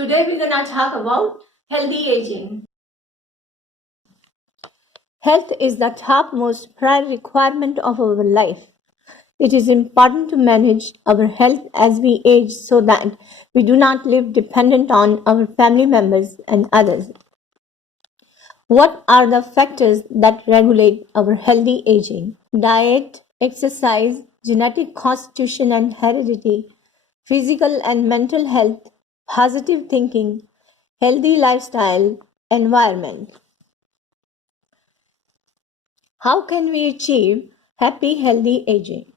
Today we're gonna talk about healthy aging. Health is the topmost priority requirement of our life. It is important to manage our health as we age so that we do not live dependent on our family members and others. What are the factors that regulate our healthy aging? Diet, exercise, genetic constitution and heredity, physical and mental health, positive thinking, healthy lifestyle, environment. How can we achieve happy, healthy aging?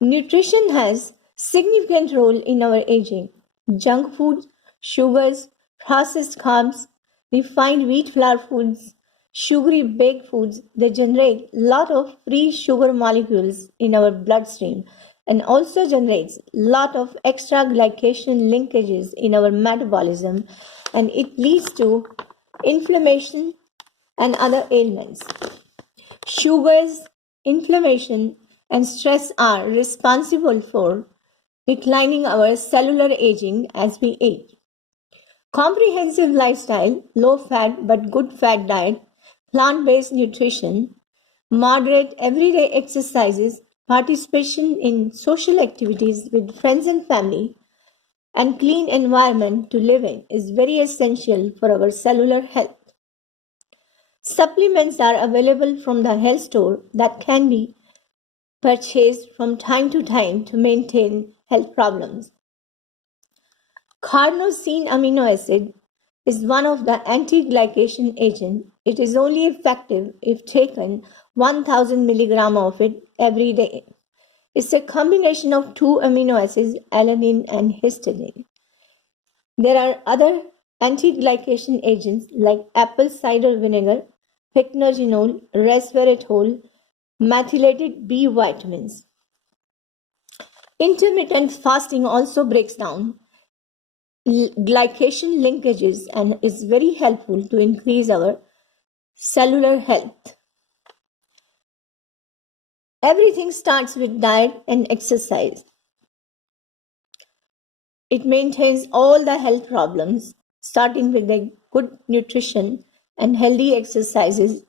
Nutrition has significant role in our aging. Junk food, sugars, processed carbs, refined wheat flour foods, sugary baked foods, they generate lot of free sugar molecules in our bloodstream and also generates lot of extra glycation linkages in our metabolism, and it leads to inflammation and other ailments. Sugars, inflammation, and stress are responsible for declining our cellular aging as we age. Comprehensive lifestyle, low fat but good fat diet, plant based nutrition, moderate everyday exercises, participation in social activities with friends and family, and clean environment to live in is very essential for our cellular health. Supplements are available from the health store that can be purchased from time to time to maintain health problems. Carnosine amino acid is one of the anti-glycation agents. It is only effective if taken 1000 milligram of it every day. It's a combination of two amino acids, alanine and histidine. There are other anti-glycation agents like apple cider vinegar, pycnogenol, resveratrol, methylated B vitamins. Intermittent fasting also breaks down glycation linkages and is very helpful to increase our cellular health. Everything starts with diet and exercise. It maintains all the health problems, starting with the good nutrition and healthy exercises.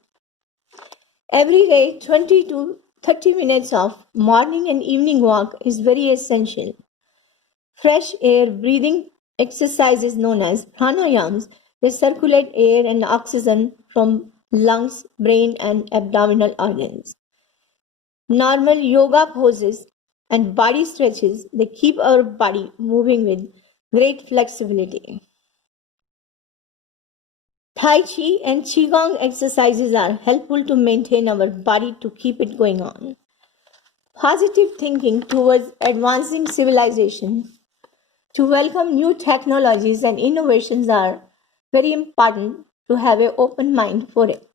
Every day, 20 to 30 minutes of morning and evening walk is very essential. Fresh air breathing exercises known as pranayams, they circulate air and oxygen from lungs, brain, and abdominal organs. Normal yoga poses and body stretches, they keep our body moving with great flexibility. Tai Chi and Qigong exercises are helpful to maintain our body to keep it going on. Positive thinking towards advancing civilization, to welcome new technologies and innovations are very important to have an open mind for it.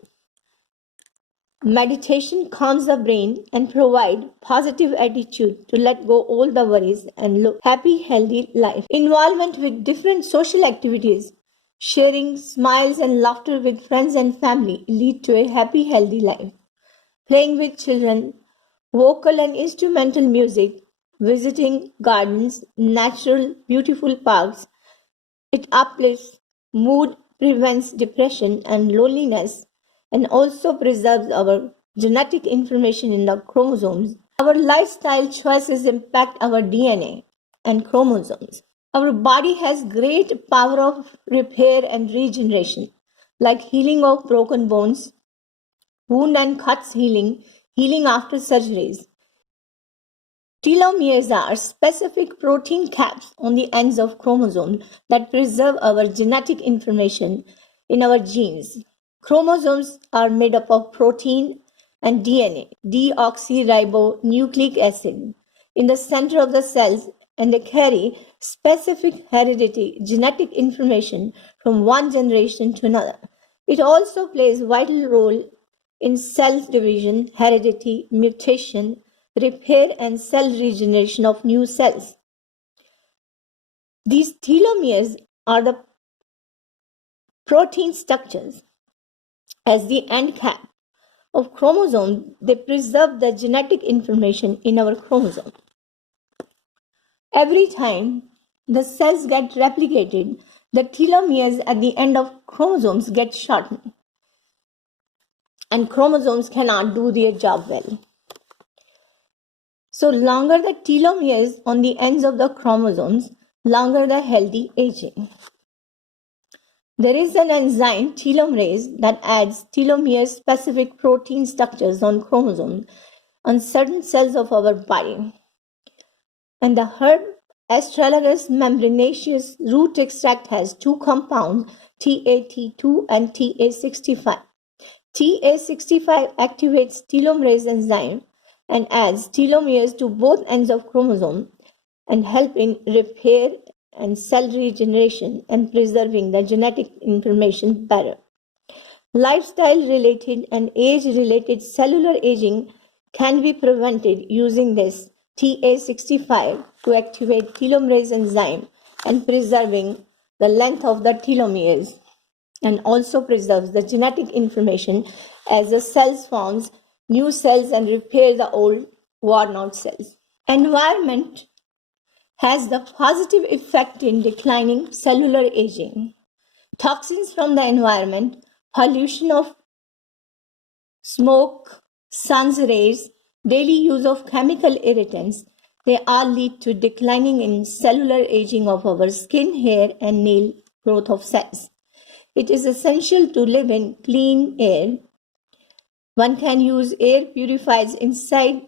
Meditation calms the brain and provide positive attitude to let go all the worries and live happy, healthy life. Involvement with different social activities, sharing smiles and laughter with friends and family lead to a happy, healthy life. Playing with children, vocal and instrumental music, visiting gardens, natural, beautiful parks, it uplifts mood, prevents depression and loneliness, and also preserves our genetic information in the chromosomes. Our lifestyle choices impact our DNA and chromosomes. Our body has great power of repair and regeneration, like healing of broken bones, wound and cuts healing, healing after surgeries. Telomeres are specific protein caps on the ends of chromosomes that preserve our genetic information in our genes. Chromosomes are made up of protein and DNA, deoxyribonucleic acid, in the center of the cells, and they carry specific heredity genetic information from one generation to another. It also plays a vital role in cell division, heredity, mutation, repair, and cell regeneration of new cells. These telomeres are the protein structures. As the end cap of chromosomes, they preserve the genetic information in our chromosome. Every time the cells get replicated, the telomeres at the end of chromosomes get shortened, and chromosomes cannot do their job well. So longer the telomeres on the ends of the chromosomes, longer the healthy aging. There is an enzyme, telomerase, that adds telomere-specific protein structures on chromosomes on certain cells of our body. And the herb Astragalus membranaceus root extract has two compounds, TAT2 and TA65. TA65 activates telomerase enzyme and adds telomeres to both ends of chromosome and help in repair and cell regeneration and preserving the genetic information better. Lifestyle-related and age-related cellular aging can be prevented using this TA65 to activate telomerase enzyme and preserving the length of the telomeres, and also preserves the genetic information as the cells forms new cells and repair the old worn out cells. Environment has the positive effect in declining cellular aging. Toxins from the environment, pollution of smoke, sun's rays, daily use of chemical irritants, they all lead to declining in cellular aging of our skin, hair, and nail growth of cells. It is essential to live in clean air. One can use air purifiers inside.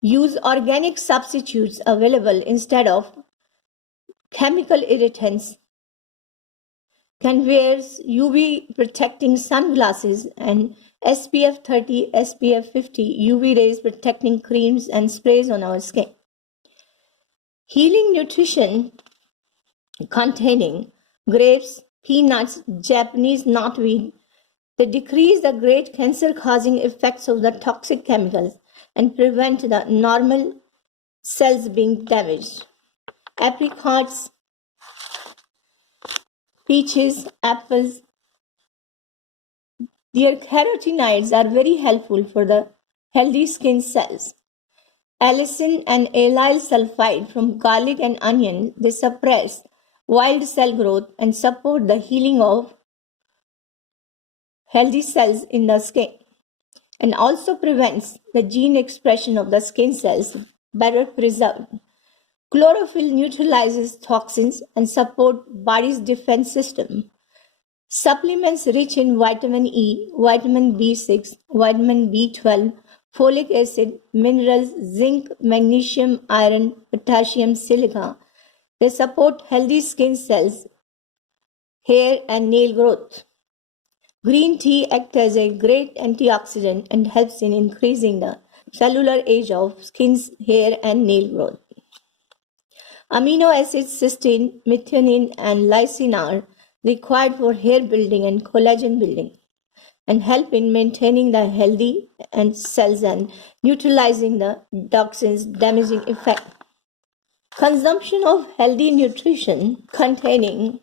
Use organic substitutes available instead of chemical irritants. Can wear UV protecting sunglasses and SPF 30, SPF 50 UV rays protecting creams and sprays on our skin. Healing nutrition containing grapes, peanuts, Japanese knotweed, they decrease the great cancer-causing effects of the toxic chemicals and prevent the normal cells being damaged. Apricots, peaches, apples, their carotenoids are very helpful for the healthy skin cells. Allicin and allyl sulfide from garlic and onion, they suppress wild cell growth and support the healing of healthy cells in the skin, and also prevents the gene expression of the skin cells better preserved. Chlorophyll neutralizes toxins and support body's defense system. Supplements rich in vitamin E, vitamin B6, vitamin B12, folic acid, minerals, zinc, magnesium, iron, potassium, silica. They support healthy skin cells, hair, and nail growth. Green tea acts as a great antioxidant and helps in increasing the cellular age of skin, hair, and nail growth. Amino acids cysteine, methionine, and lysine are required for hair building and collagen building and help in maintaining the healthy and cells and neutralizing the toxins damaging effect. Consumption of healthy nutrition containing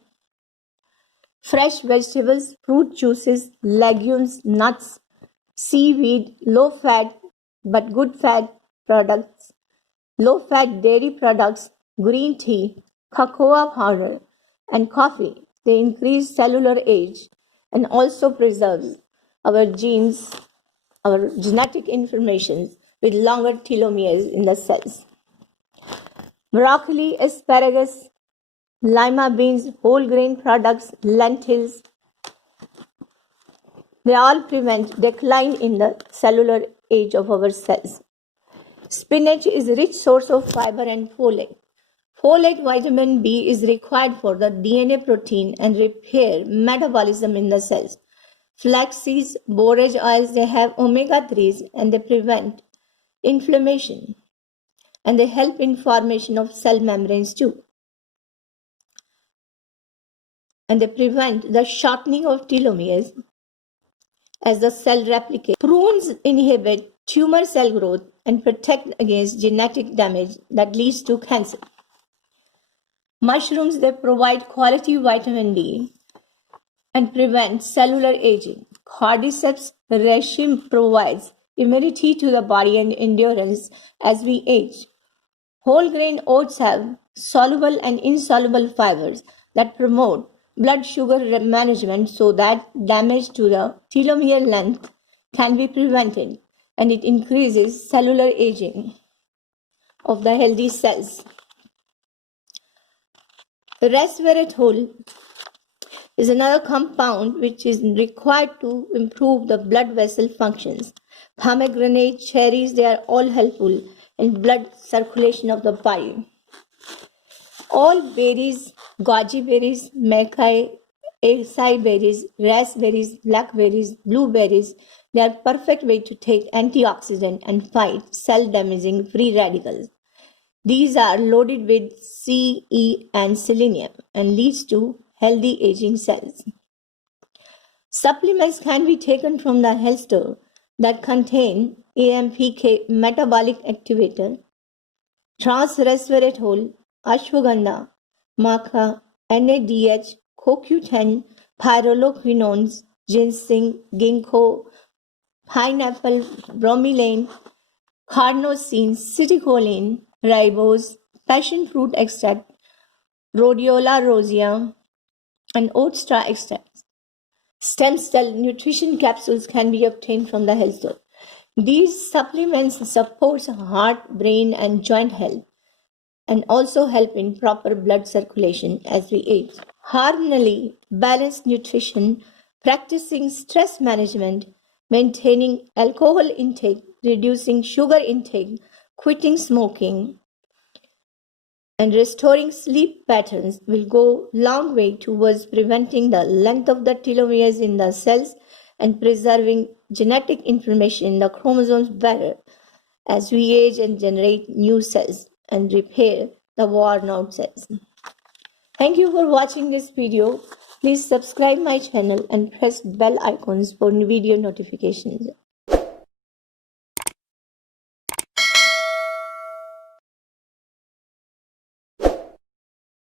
fresh vegetables, fruit juices, legumes, nuts, seaweed, low fat but good fat products, low fat dairy products, green tea, cocoa powder, and coffee. They increase cellular age and also preserves our genes, our genetic information with longer telomeres in the cells. Broccoli, asparagus, lima beans, whole grain products, lentils, they all prevent decline in the cellular age of our cells. Spinach is a rich source of fiber and folate. Folate vitamin B is required for the DNA protein and repair metabolism in the cells. Flax seeds, borage oils, they have omega-3s and they prevent inflammation and they help in formation of cell membranes too. And they prevent the shortening of telomeres as the cell replicates. Prunes inhibit tumor cell growth and protect against genetic damage that leads to cancer. Mushrooms, they provide quality vitamin D and prevent cellular aging. Cordyceps rachis provides immunity to the body and endurance as we age. Whole grain oats have soluble and insoluble fibers that promote blood sugar management so that damage to the telomere length can be prevented, and it increases cellular aging of the healthy cells. Resveratrol is another compound which is required to improve the blood vessel functions. Pomegranate, cherries, they are all helpful in blood circulation of the body. All berries, goji berries, makai, acai berries, raspberries, blackberries, blueberries, they are perfect way to take antioxidant and fight cell-damaging free radicals. These are loaded with C, E, and selenium and leads to healthy aging cells. Supplements can be taken from the health store that contain AMPK metabolic activator, transresveratrol, ashwagandha, maca, NADH, CoQ10, pyrroloquinones, ginseng, ginkgo, pineapple, bromelain, carnosine, citicoline, ribose, passion fruit extract, rhodiola rosea, and oat straw extracts. Stem cell nutrition capsules can be obtained from the health store. These supplements support heart, brain, and joint health and also help in proper blood circulation as we age. Harmonally balanced nutrition, practicing stress management, maintaining alcohol intake, reducing sugar intake, quitting smoking, and restoring sleep patterns will go long way towards preventing the length of the telomeres in the cells and preserving genetic information in the chromosomes better as we age and generate new cells and repair the worn out cells. Thank you for watching this video. Please subscribe my channel and press bell icons for video notifications.